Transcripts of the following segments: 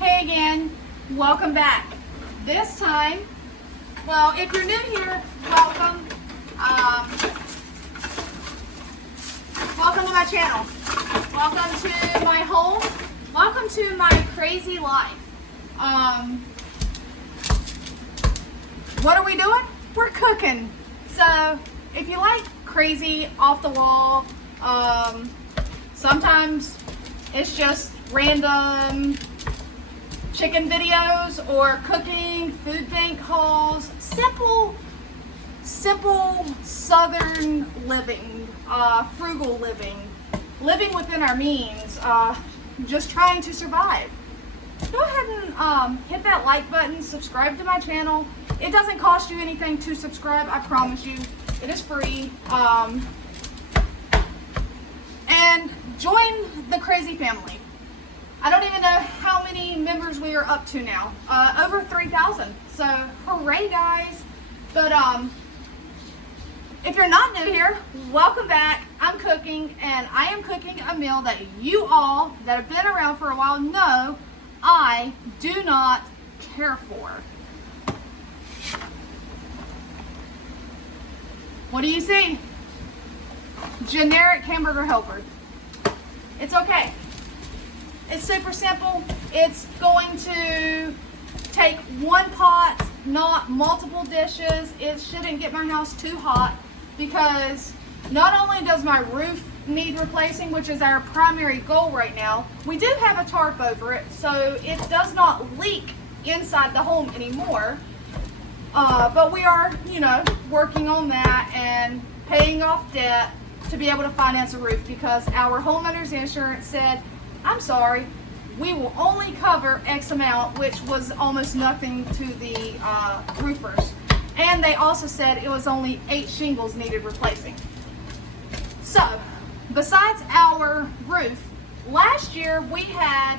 Hey again, welcome back. This time, well, if you're new here, welcome. Welcome to my channel. Welcome to my home. Welcome to my crazy life. What are we doing? We're cooking. So if you like crazy, off the wall, sometimes it's just random chicken videos or cooking, food bank hauls, simple southern living, frugal living within our means, just trying to survive. Go ahead and hit that like button, subscribe to my channel. It doesn't cost you anything to subscribe, I promise you. It is free. And join the crazy family. I don't even know how many members we are up to now. Over 3,000. So hooray, guys. But if you're not new here, welcome back. I'm cooking, and I am cooking a meal that you all that have been around for a while know I do not care for. What do you see? Generic hamburger helper. It's okay. It's super simple. It's going to take one pot, not multiple dishes. It shouldn't get my house too hot because not only does my roof need replacing, which is our primary goal right now, we do have a tarp over it, so it does not leak inside the home anymore. But we are, working on that and paying off debt to be able to finance a roof because our homeowner's insurance said, I'm sorry, we will only cover X amount, which was almost nothing to the roofers. And they also said it was only 8 shingles needed replacing. So, besides our roof, last year we had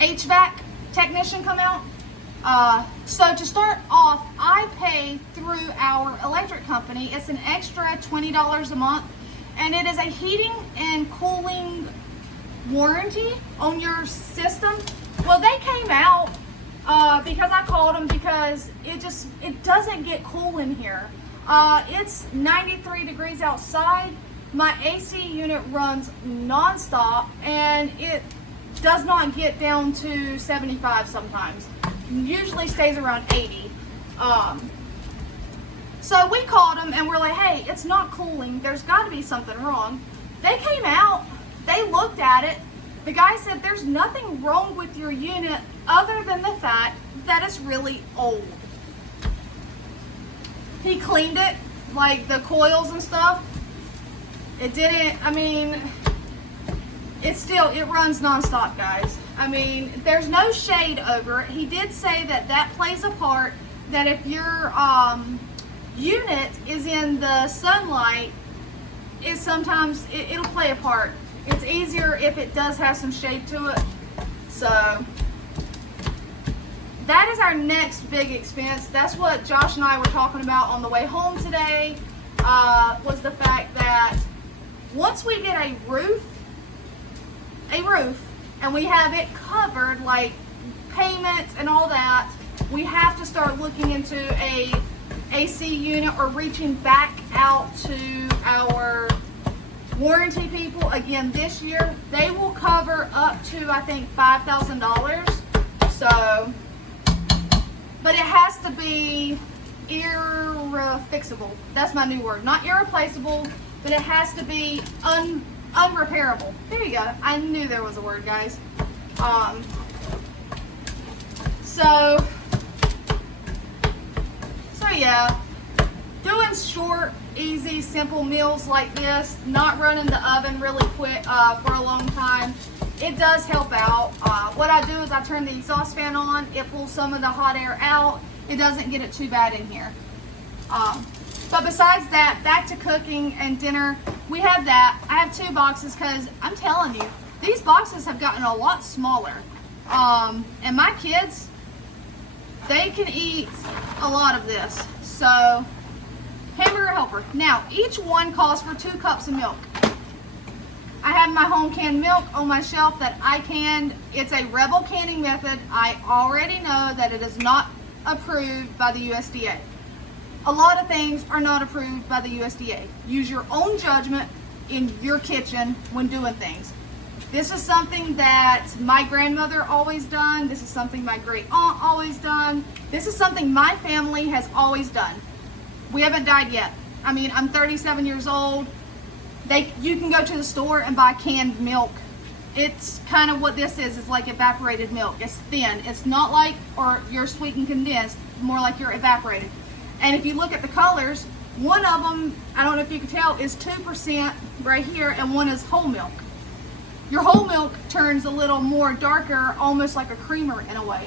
HVAC technician come out. So to start off, I pay through our electric company. It's an extra $20 a month, and it is a heating and cooling warranty on your system. Well, they came out because I called them because it doesn't get cool in here. It's 93 degrees outside. My AC unit runs nonstop, and it does not get down to 75 sometimes. Usually stays around 80. So we called them and we're like, hey, it's not cooling. There's got to be something wrong. They came out. They looked at it. The guy said there's nothing wrong with your unit other than the fact that it's really old. He cleaned it, like the coils and stuff. It didn't, it runs nonstop, guys. There's no shade over it. He did say that plays a part, that if your unit is in the sunlight, it'll play a part. It's easier if it does have some shade to it. So that is our next big expense. That's what Josh and I were talking about on the way home today, was the fact that once we get a roof, and we have it covered, like payments and all that, we have to start looking into a AC unit or reaching back out to our warranty people. Again, this year, they will cover up to, I think, $5,000. So, but it has to be irrefixable. That's my new word. Not irreplaceable, but it has to be unrepairable. There you go. I knew there was a word, guys. So yeah, doing short, easy, simple meals like this, not running the oven really quick for a long time, it does help out. What I do is I turn the exhaust fan on. It pulls some of the hot air out. It doesn't get it too bad in here. But besides that, back to cooking and dinner, we have that. I have 2 boxes because I'm telling you, these boxes have gotten a lot smaller. And my kids, they can eat a lot of this. So, hamburger helper. Now, each one calls for 2 cups of milk. I have my home canned milk on my shelf that I canned. It's a Rebel canning method. I already know that it is not approved by the USDA. A lot of things are not approved by the USDA. Use your own judgment in your kitchen when doing things. This is something that my grandmother always done. This is something my great aunt always done. This is something my family has always done. We haven't died yet. I mean, I'm 37 years old. You can go to the store and buy canned milk. It's kind of what this is. It's like evaporated milk. It's thin. It's not like or your sweetened condensed, more like your evaporated. And if you look at the colors, one of them, I don't know if you can tell, is 2% right here, and one is whole milk. Your whole milk turns a little more darker, almost like a creamer in a way.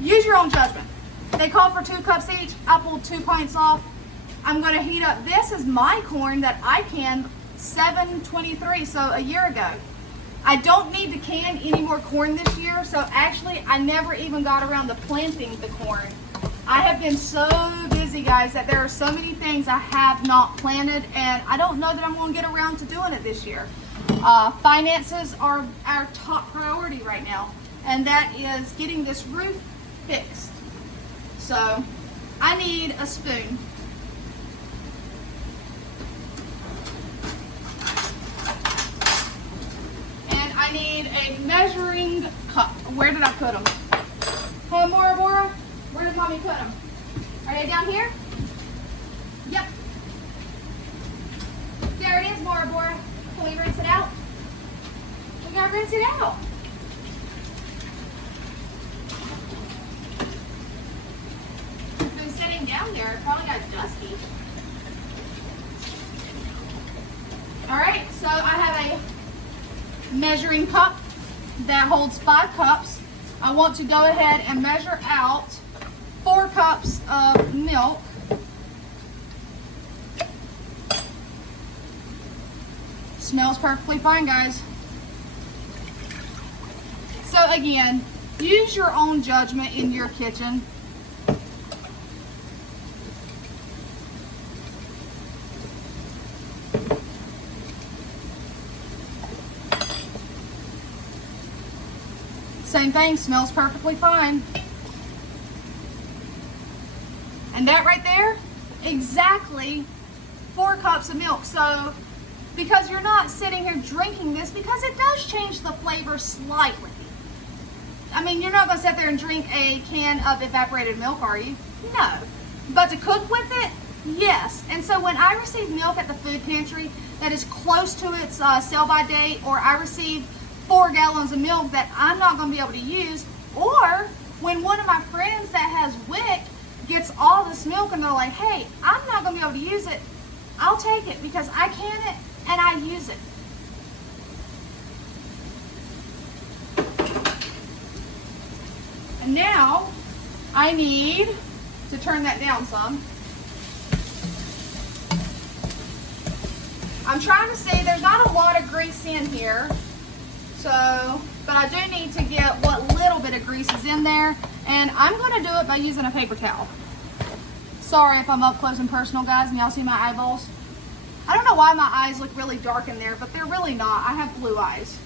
Use your own judgment. They call for 2 cups each. I pulled 2 pints off. I'm going to heat up. This is my corn that I canned 7/23, so a year ago. I don't need to can any more corn this year, so actually I never even got around to planting the corn. I have been so busy, guys, that there are so many things I have not planted, and I don't know that I'm going to get around to doing it this year. Finances are our top priority right now, and that is getting this roof fixed. So I need a spoon. And I need a measuring cup. Where did I put them? Hey, Bora, where did Mommy put them? Are they down here? Yep. There it is, Bora. Can we rinse it out? We gotta rinse it out. It's been sitting down there. It probably got dusty. Alright, so I have a measuring cup that holds 5 cups. I want to go ahead and measure out 4 cups of milk. Smells perfectly fine, guys. So again, use your own judgment in your kitchen. Same thing, smells perfectly fine. And that right there, exactly 4 cups of milk. So because you're not sitting here drinking this, because it does change the flavor slightly. I mean, you're not going to sit there and drink a can of evaporated milk, are you? No. But to cook with it, yes. And so when I receive milk at the food pantry that is close to its sell-by date, or I receive 4 gallons of milk that I'm not going to be able to use, or when one of my friends that has WIC gets all this milk and they're like, hey, I'm not going to be able to use it, I'll take it because I can it and I use it. And now I need to turn that down some. I'm trying to see, there's not a lot of grease in here. So, but I do need to get what little bit of grease is in there, and I'm going to do it by using a paper towel. Sorry if I'm up close and personal, guys, and y'all see my eyeballs. I don't know why my eyes look really dark in there, but they're really not. I have blue eyes.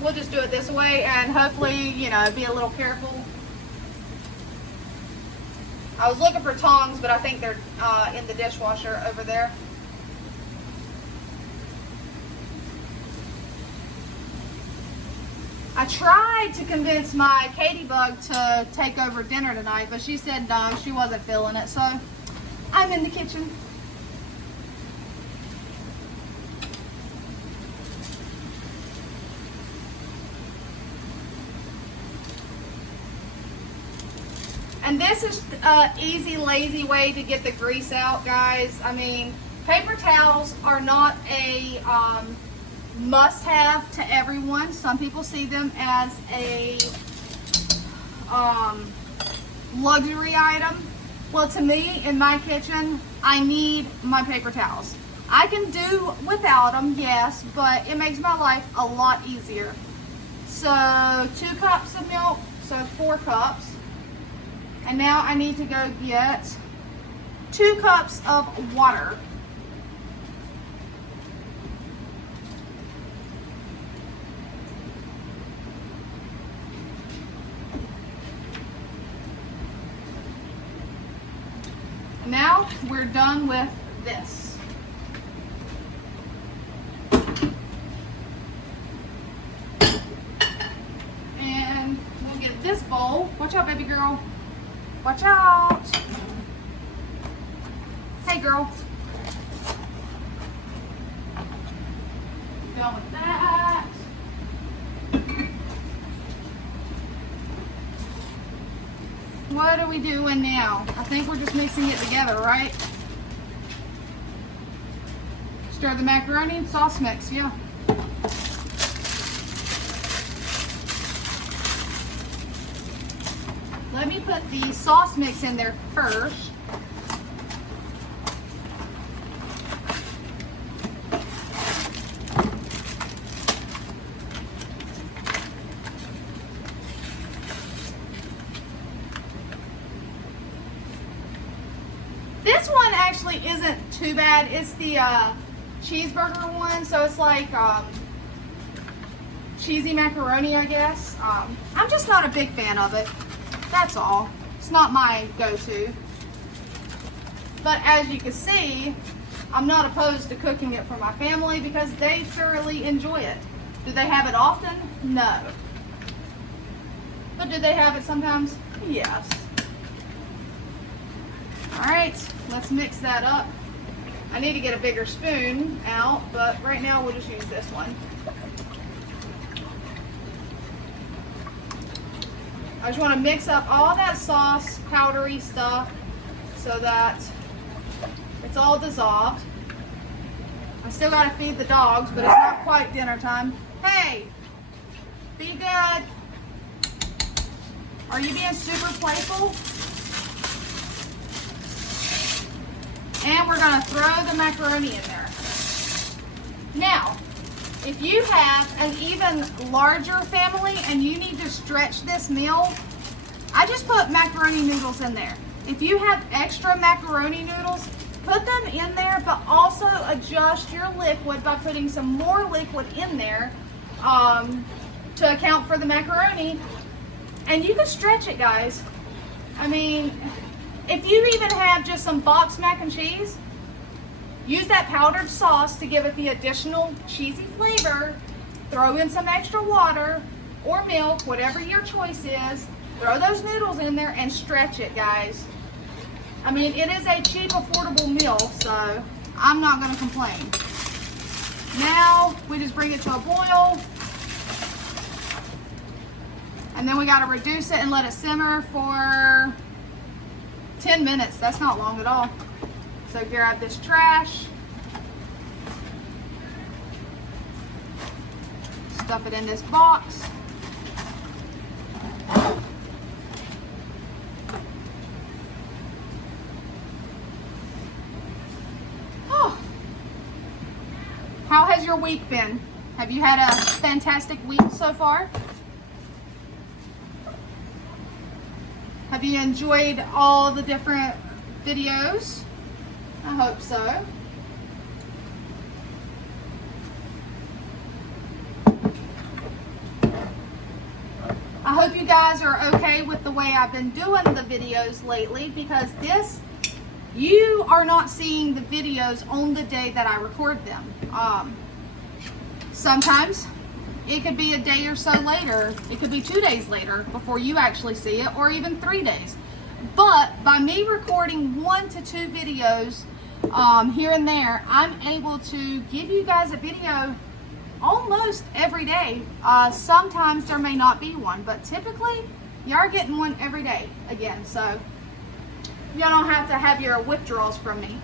We'll just do it this way, and hopefully, you know, be a little careful. I was looking for tongs, but I think they're in the dishwasher over there. I tried to convince my Katie Bug to take over dinner tonight, but she said no, she wasn't feeling it, so I'm in the kitchen. And this is an easy, lazy way to get the grease out, guys. I mean, paper towels are not a must-have to everyone. Some people see them as a luxury item. Well, to me, in my kitchen, I need my paper towels. I can do without them, yes, but it makes my life a lot easier. So 2 cups of milk, so 4 cups. And now I need to go get 2 cups of water. Now we're done with this. And we'll get this bowl. Watch out, baby girl. Watch out. Hey, girl. Done with that. What are we doing now? I think we're just mixing it together, right? Stir the macaroni and sauce mix, yeah. Let me put the sauce mix in there first. This one actually isn't too bad. It's the cheeseburger one, so it's like cheesy macaroni, I guess. I'm just not a big fan of it. That's all. It's not my go-to. But as you can see, I'm not opposed to cooking it for my family because they thoroughly enjoy it. Do they have it often? No. But do they have it sometimes? Yes. Alright, let's mix that up. I need to get a bigger spoon out, but right now we'll just use this one. I just want to mix up all that sauce, powdery stuff, so that it's all dissolved. I still got to feed the dogs, but it's not quite dinner time. Hey, be good. Are you being super playful? And we're going to throw the macaroni in there. Now, if you have an even larger family and you need to stretch this meal, I just put macaroni noodles in there. If you have extra macaroni noodles, put them in there, but also adjust your liquid by putting some more liquid in there to account for the macaroni. And you can stretch it, guys. I mean, if you even have just some boxed mac and cheese, use that powdered sauce to give it the additional cheesy flavor. Throw in some extra water or milk, whatever your choice is. Throw those noodles in there and stretch it, guys. I mean, it is a cheap, affordable meal, so I'm not going to complain. Now, we just bring it to a boil. And then we got to reduce it and let it simmer for 10 minutes. That's not long at all. So grab this trash. Stuff it in this box. Oh. How has your week been? Have you had a fantastic week so far? Have you enjoyed all the different videos? I hope so. I hope you guys are okay with the way I've been doing the videos lately, because you are not seeing the videos on the day that I record them. Sometimes it could be a day or so later. It could be 2 days later before you actually see it, or even 3 days. But by me recording 1 to 2 videos here and there, I'm able to give you guys a video almost every day. Sometimes there may not be one, but typically you are getting one every day again. So you don't have to have your withdrawals from me.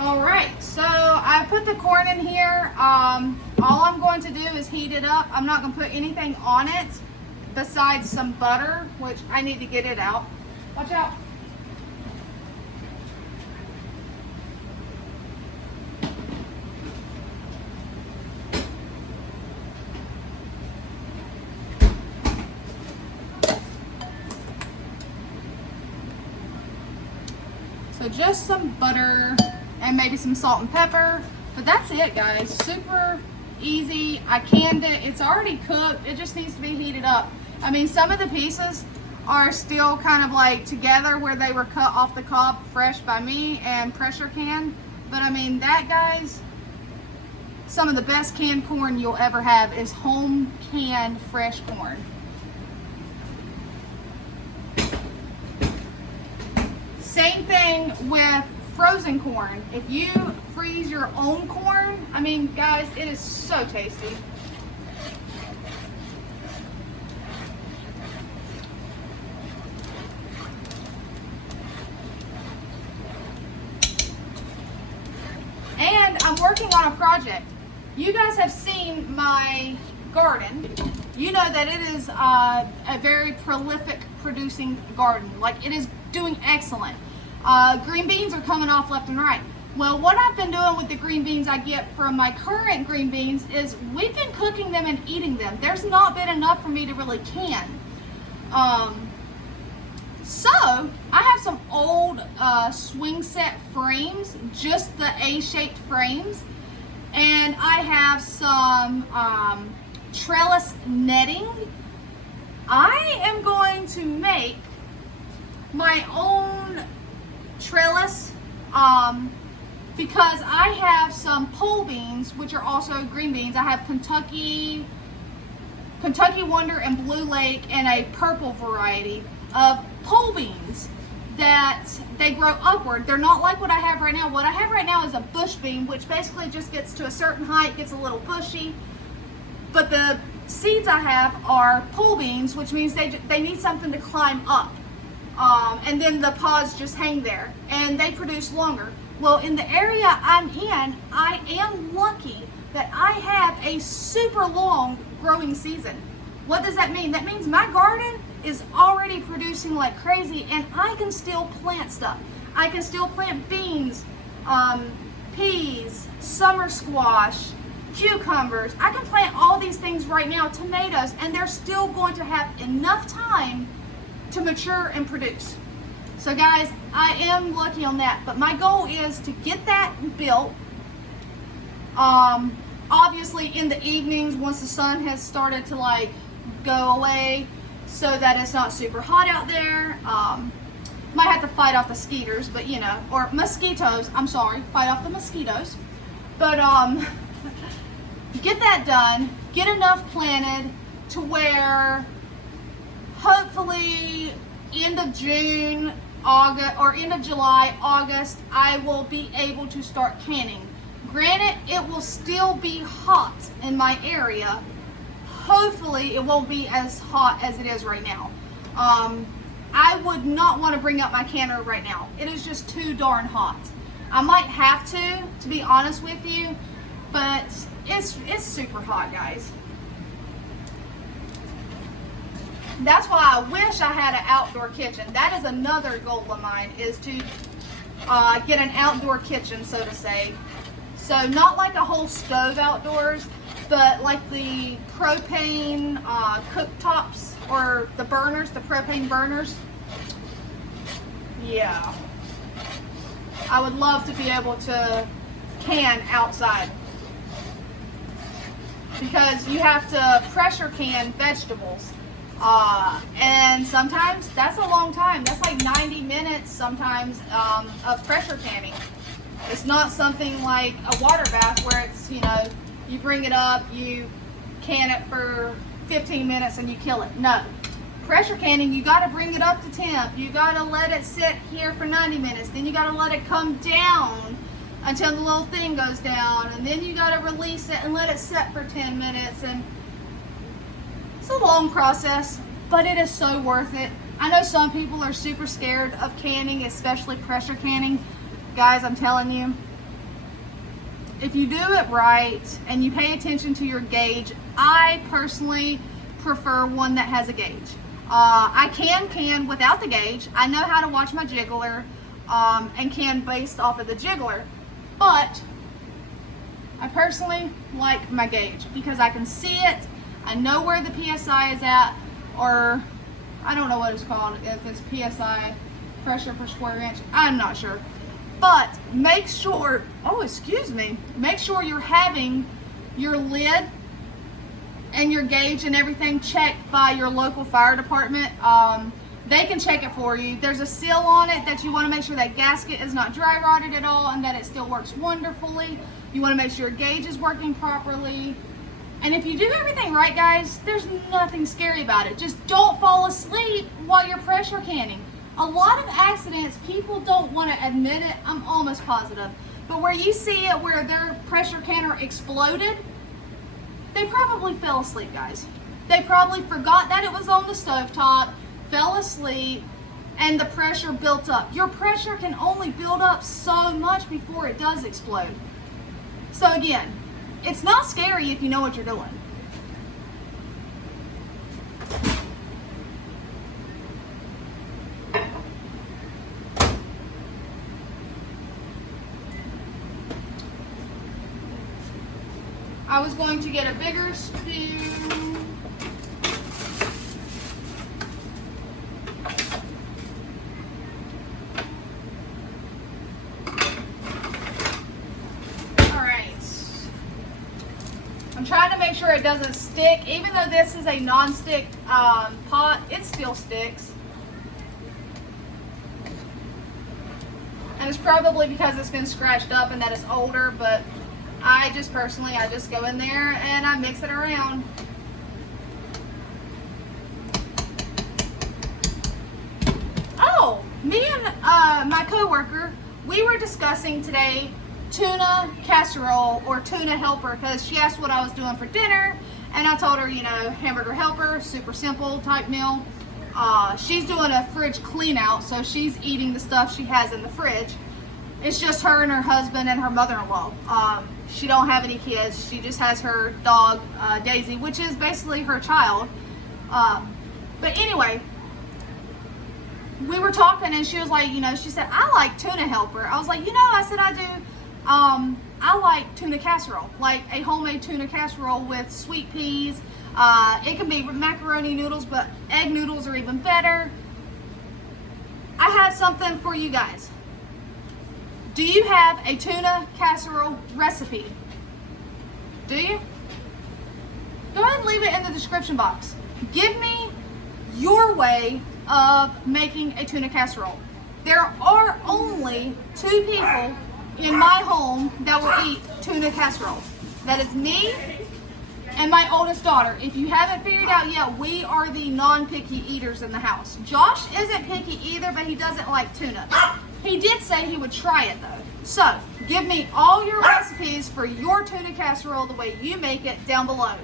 Alright, so I put the corn in here. All I'm going to do is heat it up. I'm not going to put anything on it besides some butter, which I need to get it out. Watch out. So just some butter and maybe some salt and pepper. But that's it, guys. Super easy. I canned it. It's already cooked. It just needs to be heated up. I mean, some of the pieces are still kind of like together where they were cut off the cob fresh by me and pressure canned. But I mean, that, guys, some of the best canned corn you'll ever have is home canned fresh corn. Same thing with frozen corn. If you freeze your own corn, I mean, guys, it is so tasty. And I'm working on a project. You guys have seen my garden. You know that it is a very prolific producing garden. Like, it is doing excellent. Green beans are coming off left and right. Well, what I've been doing with the green beans I get from my current green beans is we've been cooking them and eating them. There's not been enough for me to really can. So I have some old swing set frames, just the A-shaped frames, and I have some trellis netting. I am going to make my own trellis because I have some pole beans, which are also green beans. I have Kentucky Wonder and Blue Lake and a purple variety of pole beans that they grow upward. They're not like what I have right now. What I have right now is a bush bean, which basically just gets to a certain height, gets a little bushy. But the seeds I have are pole beans, which means they need something to climb up. And then the pods just hang there and they produce longer. Well, in the area I'm in, I am lucky that I have a super long growing season. What does that mean? That means my garden is already producing like crazy and I can still plant stuff. I can still plant beans, peas, summer squash, cucumbers. I can plant all these things right now, tomatoes, and they're still going to have enough time to mature and produce. So guys, I am lucky on that, but my goal is to get that built. Obviously in the evenings, once the sun has started to like go away, so that it's not super hot out there. Might have to fight off the skeeters, but you know, or mosquitoes, I'm sorry, fight off the mosquitoes. But get that done, get enough planted to where hopefully end of June, August, or end of July, August, I will be able to start canning. Granted, it will still be hot in my area. Hopefully it won't be as hot as it is right now. I would not want to bring up my canner right now. It is just too darn hot. I might have to be honest with you, but it's super hot, guys. That's why I wish I had an outdoor kitchen. That is another goal of mine, is to get an outdoor kitchen, so to say. So not like a whole stove outdoors, but like the propane cooktops or the burners, the propane burners. Yeah. I would love to be able to can outside, because you have to pressure can vegetables. And sometimes that's a long time. That's like 90 minutes sometimes of pressure canning. It's not something like a water bath where it's, you know, you bring it up, you can it for 15 minutes and you kill it. No. Pressure canning, you got to bring it up to temp. You got to let it sit here for 90 minutes. Then you got to let it come down until the little thing goes down. And then you got to release it and let it sit for 10 minutes. And it's a long process, but it is so worth it. I know some people are super scared of canning, especially pressure canning. Guys, I'm telling you, if you do it right and you pay attention to your gauge, I personally prefer one that has a gauge. I can without the gauge. I know how to watch my jiggler and can based off of the jiggler, but I personally like my gauge because I can see it. I know where the PSI is at, or I don't know what it's called, if it's PSI, pressure per square inch. I'm not sure. But make sure, oh, excuse me, make sure you're having your lid and your gauge and everything checked by your local fire department. They can check it for you. There's a seal on it that you want to make sure that gasket is not dry rotted at all and that it still works wonderfully. You want to make sure your gauge is working properly. And if you do everything right, guys, there's nothing scary about it. Just don't fall asleep while you're pressure canning. A lot of accidents, people don't want to admit it, I'm almost positive. But where you see it where their pressure canner exploded, they probably fell asleep, guys. They probably forgot that it was on the stovetop, fell asleep, and the pressure built up. Your pressure can only build up so much before it does explode. So again, it's not scary if you know what you're doing. I was going to get a bigger spoon. I'm trying to make sure it doesn't stick. Even though this is a non-stick pot, it still sticks. And it's probably because it's been scratched up and that it's older, but I just go in there and I mix it around. Oh, me and my coworker, we were discussing today tuna casserole or tuna helper because she asked what I was doing for dinner, and I told her, you know, hamburger helper, super simple type meal. She's doing a fridge clean out, so she's eating the stuff she has in the fridge. It's just her and her husband and her mother-in-law. She don't have any kids. She just has her dog, Daisy, which is basically her child. But anyway, we were talking and she was like, you know, she said, I like tuna helper. I was like, you know, I said I do. I like tuna casserole, like a homemade tuna casserole with sweet peas. It can be macaroni noodles, but egg noodles are even better. I have something for you guys. Do you have a tuna casserole recipe? Do you? Go ahead and leave it in the description box. Give me your way of making a tuna casserole. There are only 2 people in my home that will eat tuna casserole. That is me and my oldest daughter. If you haven't figured out yet, we are the non-picky eaters in the house. Josh isn't picky either, but he doesn't like tuna. He did say he would try it though. So, give me all your recipes for your tuna casserole the way you make it down below.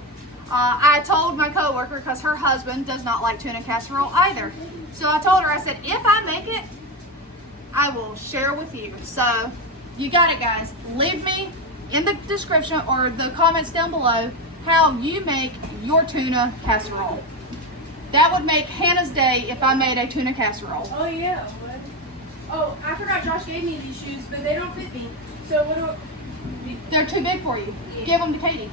I told my coworker, because her husband does not like tuna casserole either. So I told her, I said, if I make it, I will share with you. So, you got it, guys. Leave me in the description or the comments down below how you make your tuna casserole. That would make Hannah's day if I made a tuna casserole. Oh yeah. Oh, I forgot Josh gave me these shoes, but they don't fit me. So what do They're too big for you. Yeah. Give them to Katie.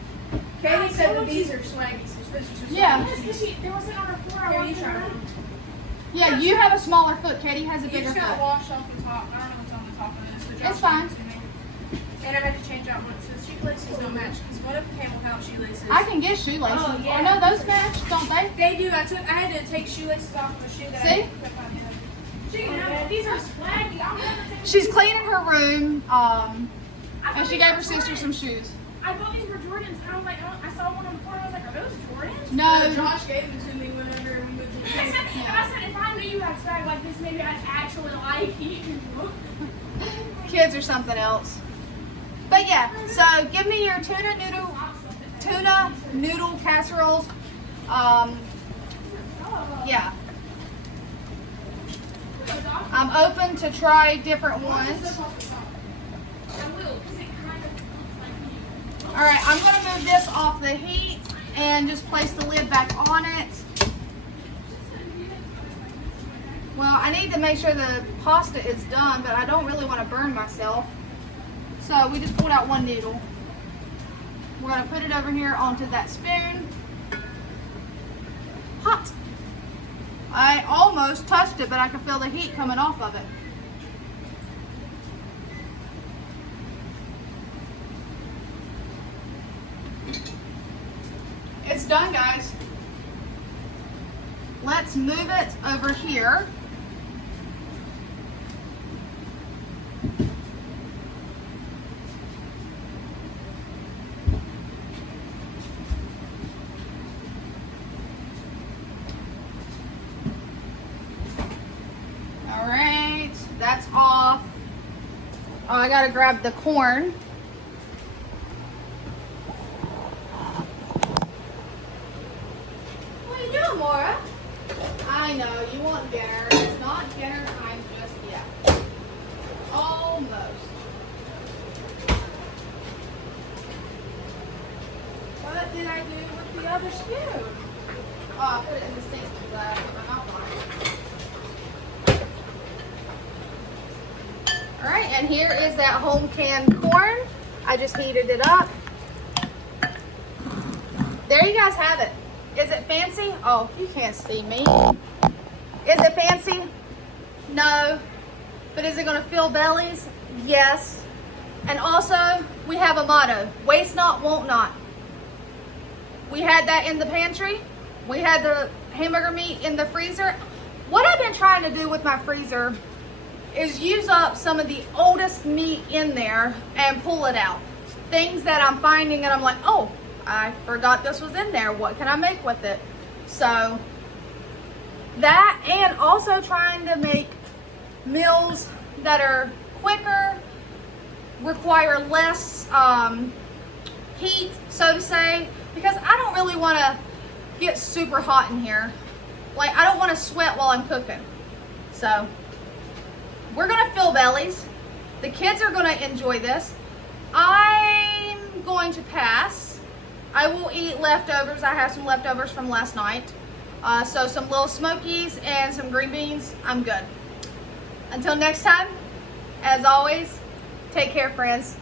Katie said that these are swaggy. So supposed to yeah. They were sitting on her floor. I want to try them. Yeah, you have a smaller foot. Katie has a bigger foot. You just got to wash off the top. I don't know what's on the top of this. But it's fine. And I had to change out one. So shoelaces don't match. Because one of them came without shoelaces. I can get shoelaces. Oh, yeah. Oh, no, those match, don't they? They do. I had to take shoelaces off of a shoe that See? I put on the other. These are swaggy. She's cleaning her room, and she gave her sister some shoes. I thought these were Jordans, and I was like, I saw one on the floor, and I was like, are those Jordans? No. Josh gave them to me whenever we moved to the house. I said, if I knew you had swag like this, maybe I'd actually like you. Kids are something else. But yeah, so give me your tuna noodle casseroles. Yeah. I'm open to try different ones. Alright, I'm going to move this off the heat and just place the lid back on it. Well, I need to make sure the pasta is done, but I don't really want to burn myself. So we just pulled out one noodle. We're going to put it over here onto that spoon. Hot. I almost touched it, but I can feel the heat coming off of it. It's done, guys. Let's move it over here. All right, that's off. Oh, I gotta grab the corn. What are you doing, Maura? I know, you want dinner. It's not dinner time just yet. Almost. What did I do with the other spoon? Oh, I put it in the sink because I put my mouth on it. All right, and here is that home canned corn. I just heated it up. There you guys have it. Is it fancy? Oh, you can't see me. Is it fancy? No. But is it going to fill bellies? Yes. And also, we have a motto, waste not, want not. We had that in the pantry. We had the hamburger meat in the freezer. What I've been trying to do with my freezer is use up some of the oldest meat in there and pull it out. Things that I'm finding and I'm like, oh, I forgot this was in there. What can I make with it? So that, and also trying to make meals that are quicker, require less heat, so to say, because I don't really want to get super hot in here. Like, I don't want to sweat while I'm cooking. So we're gonna fill bellies. The kids are gonna enjoy this. I'm going to pass. I will eat leftovers. I have some leftovers from last night. So some little smokies and some green beans. I'm good. Until next time, as always, take care, friends.